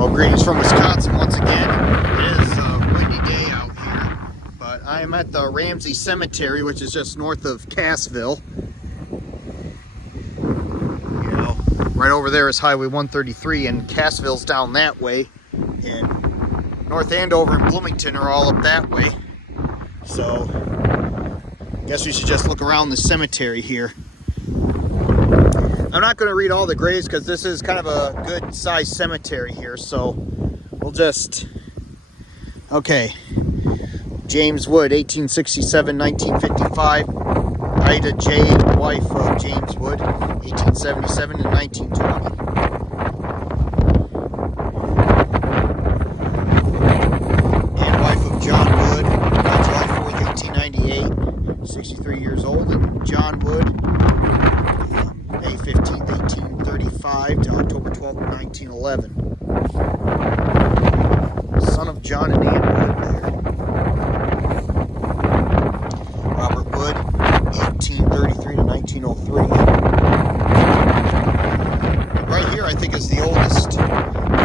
Well, greetings from Wisconsin once again. It is a windy day out here, but I am at the Ramsey Cemetery, which is just north of Cassville. You know, right over there is Highway 133, and Cassville's down that way, and North Andover and Bloomington are all up that way. So, I guess we should just look around the cemetery here. I'm not going to read all the graves because this is kind of a good sized cemetery here, so we'll just... Okay. James Wood, 1867-1955. Ida J., wife of James Wood, 1877 to 1920. And wife of John Wood, July 4th, 1898, 63 years old. And John Wood, May 15th, 1835 to October 12th, 1911. Son of John and Ann Wood there. Robert Wood, 1833 to 1903. Right here, I think, is the oldest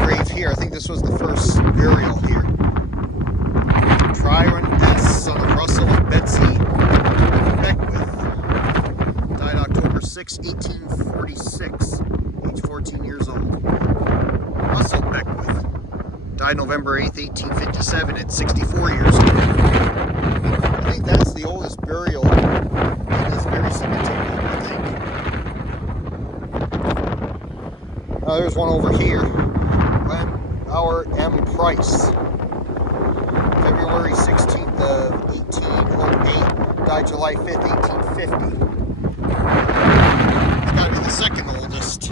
grave here. I think this was the first burial here. Tryon S., son of Russell and Betsy Beckwith. Died October 6, 1846, age 14 years old. Russell Beckwith died November 8, 1857, at 64 years old. I think that's the oldest burial in this very cemetery, I think. There's one over here. Our M. Price. February 16th of 1808, died July 5th, 1850. It's got to be the second oldest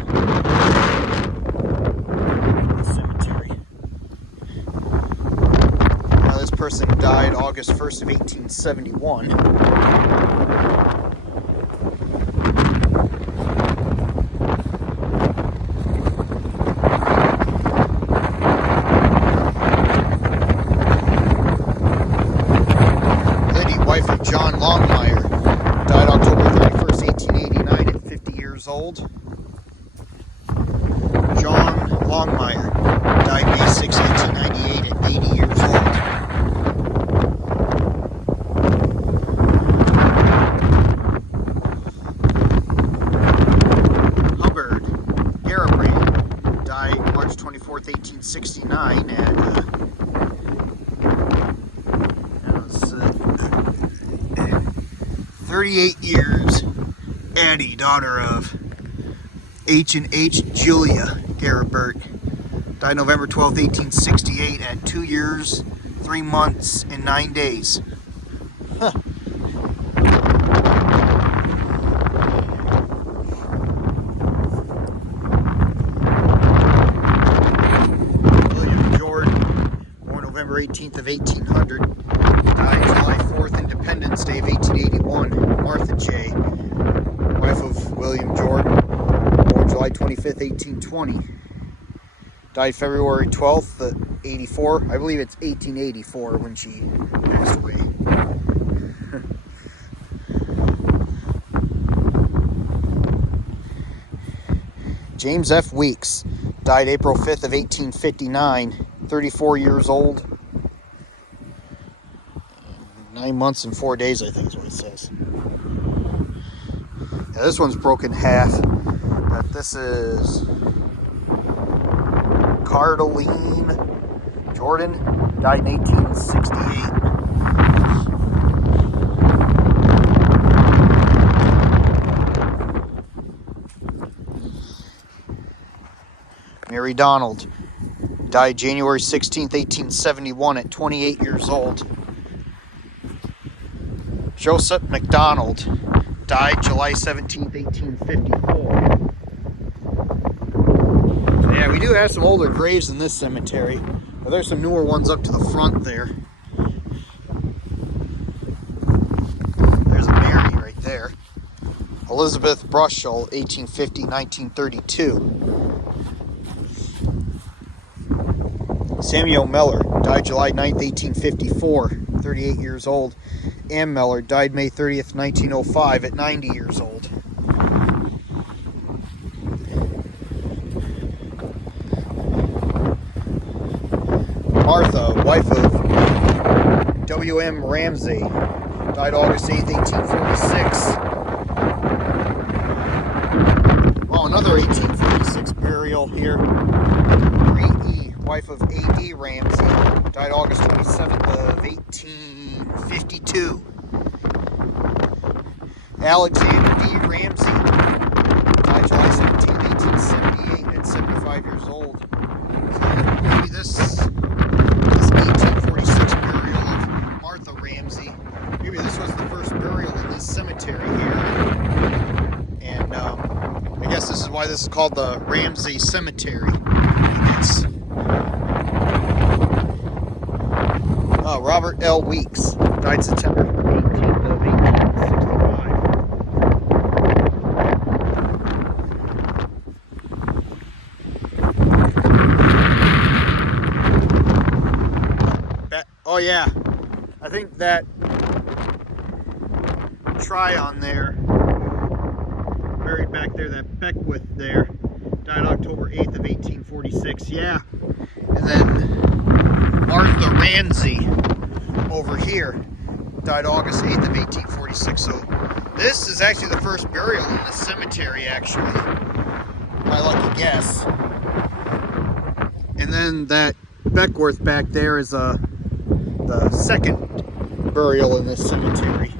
cemetery. Now this person died August 1st of 1871. Lady, wife of John Longmire, died October 31st, 1889 at 50 years old. John Longmire died May 6, 1898 at 80 years old. Hubbard Garibrand died March 24th, 1869 at 38 years. Addie, daughter of H and H Julia Garibert, died November 12, 1868 at 2 years, 3 months, and 9 days. Huh. William Jordan, born November 18th of 1800, died July 4th, Independence Day of 1881. Martha J., wife of William Jordan, born July 25th, 1820. Died February 12th, 84. I believe it's 1884 when she passed away. James F. Weeks died April 5th of 1859, 34 years old. 9 months and 4 days, I think is what it says. Yeah, this one's broken half, but this is Cardoline Jordan, died in 1868. Mary Donald died January 16th, 1871 at 28 years old. Joseph McDonald died July 17th, 1854. So yeah, we do have some older graves in this cemetery, but there's some newer ones up to the front there. There's a Mary right there. Elizabeth Brushall, 1850-1932. Samuel Meller died July 9th, 1854, 38 years old. Ann Meller died May 30th, 1905 at 90 years old. Martha, wife of W.M. Ramsey, died August 8th, 1846. Oh, another 1846 burial here. Marie E., wife of A.D. Ramsey, died August 27th of 1852. Alexander D. Ramsey, died July 17th, 1878, at 75 years old. So maybe this 1846 burial of Martha Ramsey, maybe this was the first burial in this cemetery here. And I guess this is why this is called the Ramsey Cemetery. It's Robert L. Weeks, died September 18th of 1865. Oh yeah, I think that Tryon there, buried back there, that Beckwith there, died October 8th of 1846, yeah. And then Martha Ramsey over here died August 8th of 1846. So this is actually the first burial in this cemetery, actually. My lucky guess. And then that Beckwith back there is the second burial in this cemetery.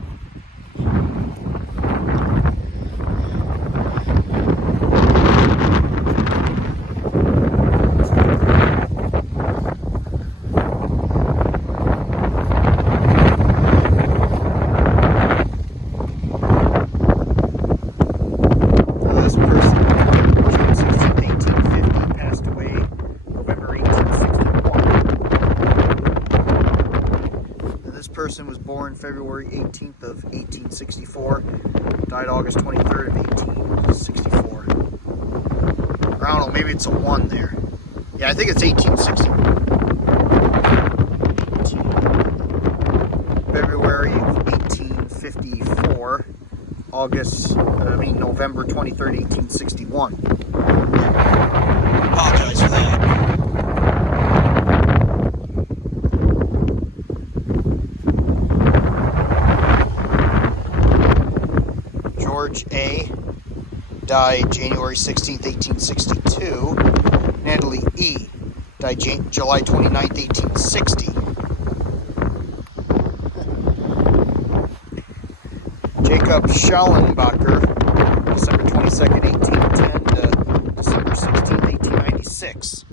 Person was born February 18th of 1864, died August 23rd of 1864. Or I don't know, maybe it's a 1 there. Yeah, I think it's 1864. February of 1854, November 23rd, 1861. Apologize for that. George A. died January 16th, 1862. Natalie E. died July 29th, 1860. Jacob Schallenbacher, December 22nd, 1810 to December 16th, 1896.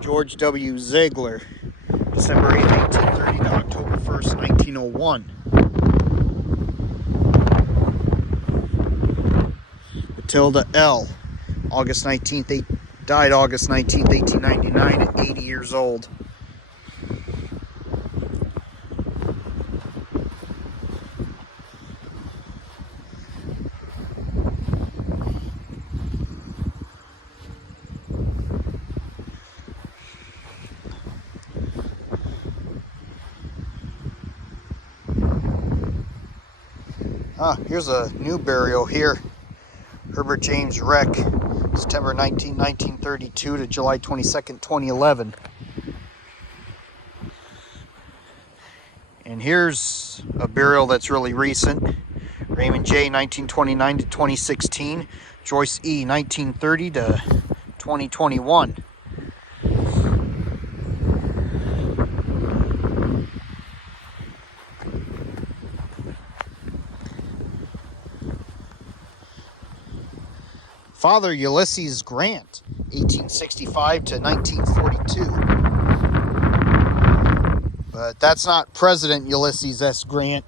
George W. Ziegler, December 8th, 1830 to October 1st, 1901. Matilda L., August 19th, died August 19th, 1899 at 80 years old. Here's a new burial here. Herbert James Wreck, September 19, 1932 to July 22nd, 2011. And here's a burial that's really recent. Raymond J., 1929 to 2016. Joyce E., 1930 to 2021. Father Ulysses Grant, 1865 to 1942. But that's not President Ulysses S. Grant.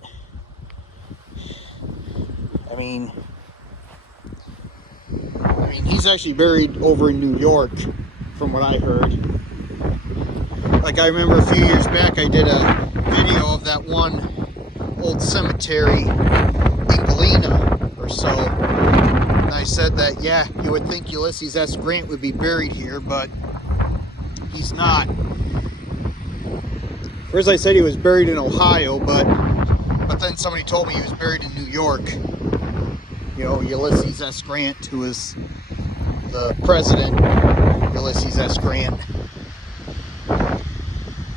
I mean, he's actually buried over in New York, from what I heard. Like, I remember a few years back, I did a video of that one old cemetery in Galena or so. And I said that, yeah, you would think Ulysses S. Grant would be buried here, but he's not. First I said he was buried in Ohio, but then somebody told me he was buried in New York. You know, Ulysses S. Grant, who was the president, Ulysses S. Grant.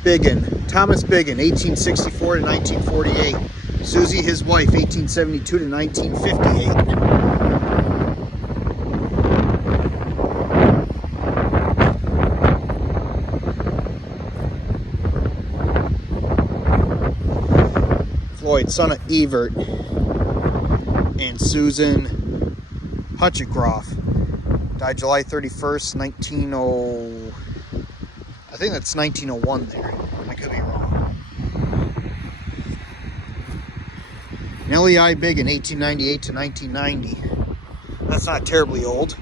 Biggin, Thomas Biggin, 1864 to 1948. Susie, his wife, 1872 to 1958. Floyd, son of Evert and Susan Hutchcroft, died July 31st, 1900. I think that's 1901 there. I could be wrong. Nellie I. Biggin, 1898 to 1990. That's not terribly old.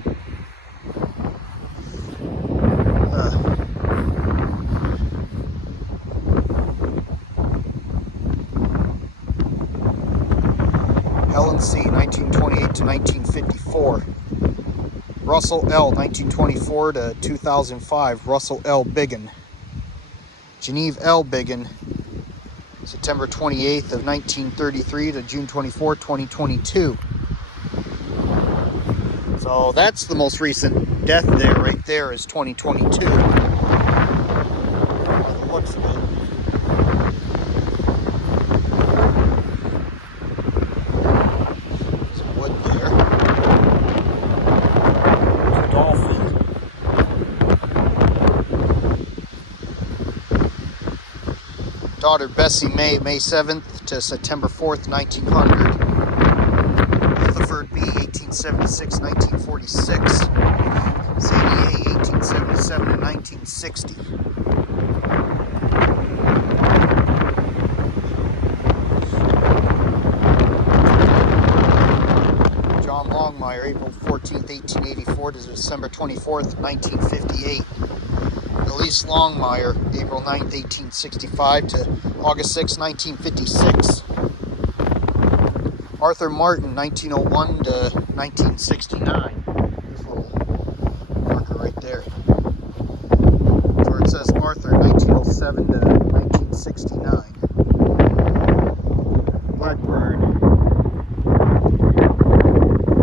Helen C., 1928 to 1954. Russell L., 1924 to 2005. Russell L. Biggin. Genevieve L. Biggin, September 28th of 1933 to June 24, 2022. So that's the most recent death there, right there, is 2022. By the looks of it. Some wood there. There's a dolphin. Daughter Bessie May, May 7th to September 4th, 1900. Rutherford B., 1876, 1946. Sadie A., 1877 to 1960. John Longmire, April 14th, 1884 to December 24th, 1958. Elise Longmire, April 9th, 1865 to August 6, 1956. Arthur Martin, 1901 to 1969. This little marker right there. That's where it says Arthur, 1907 to 1969. Blackburn.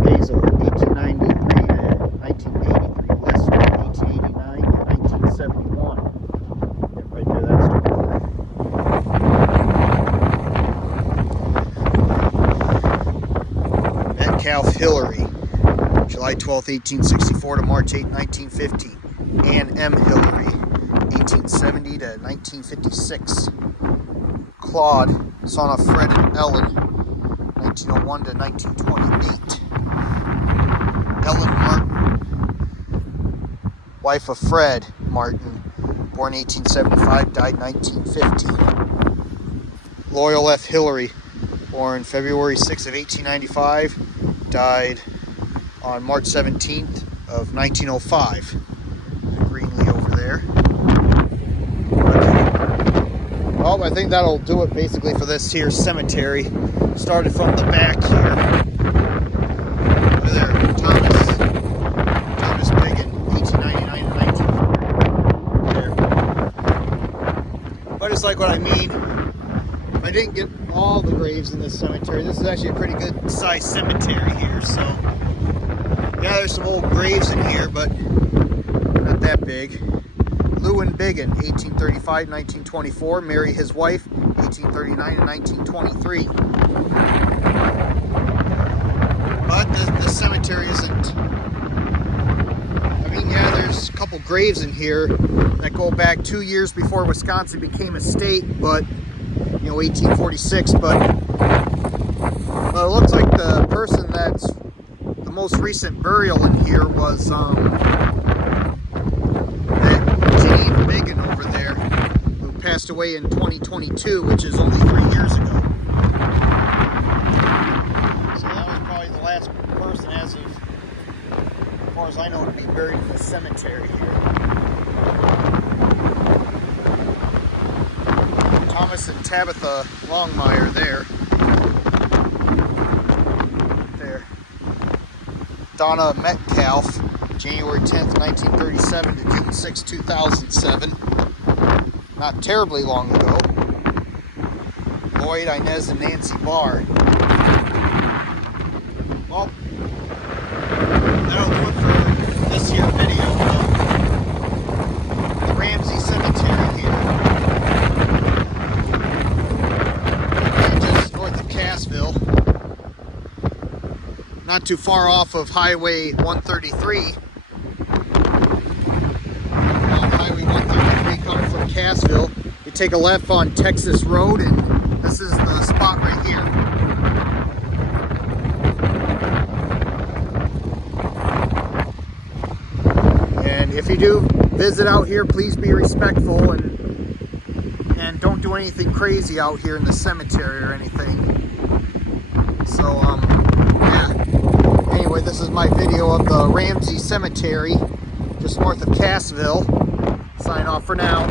Hazel, 1893 to 1983. Lester, 1889 to 1971. Yeah, right there, that's the Metcalf Hillary, July 12, 1864 to March 8, 1915. Ann M. Hillary, 1870 to 1956. Claude, son of Fred and Ellen, 1901 to 1928. Ellen Martin, wife of Fred Martin, born 1875, died 1915. Loyal F. Hillary, born February 6th of 1895, died on March 17th of 1905. Greenlee over there. Well, I think that'll do it basically for this here cemetery. Started from the back here. Over there, Thomas Biggin, 1899 to 1940. There. But it's like what I mean. I didn't get all the graves in this cemetery. This is actually a pretty good sized cemetery here, so yeah, there's some old graves in here, but not that big. Lewin Biggin, 1835 1924. Mary, his wife, 1839 and 1923. But the cemetery isn't. I mean, yeah, there's a couple graves in here that go back 2 years before Wisconsin became a state, but you know, 1846, but it looks like the person that's the most recent burial in here was that Genevieve Biggin over there, who passed away in 2022, which is only 3 years ago. So that was probably the last person, as far as I know, to be buried in the cemetery here. Thomas and Tabitha Longmire there. Donna Metcalf, January 10th, 1937 to June 6, 2007. Not terribly long ago. Lloyd, Inez, and Nancy Barr. Well, that'll do it for this here video of the Ramsey Cemetery here. Just north of Cassville. Not too far off of Highway 133. Highway 133 coming from Cassville. You take a left on Texas Road, and this is the spot right here. And if you do visit out here, please be respectful and don't do anything crazy out here in the cemetery or anything. So, yeah. Anyway, this is my video of the Ramsey Cemetery, just north of Cassville. Sign off for now.